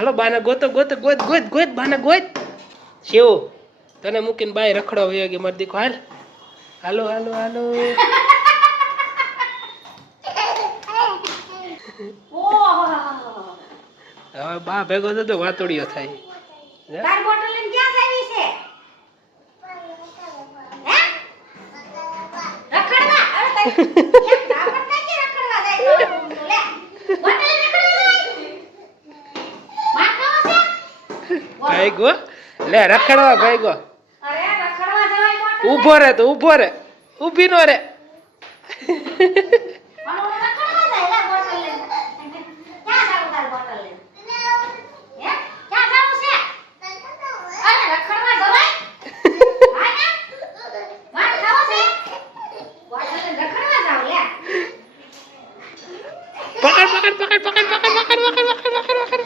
હાલો બાના ગોતો ગોત ગોત ગોત ગોત બાના ગોત શિવ તને મૂકીને બાય રખડો વયો ગઈ મારી દીકો હાલ હાલો હાલો હાલો હવે બા ભેગો થતો વાતોડિયો થાય તાર બોટલ લઈને ક્યાં આવી છે હે રખડવા અરે તારી એક દાવત કાકે રખડવા જાય તો લે બોટલ રખડવા જાય ભાઈ ગો લે રખડવા ભાઈ ગો અરે રખડવા જવાય બોટલ ઊભો રે તો ઊભો રે ઊભી નો રે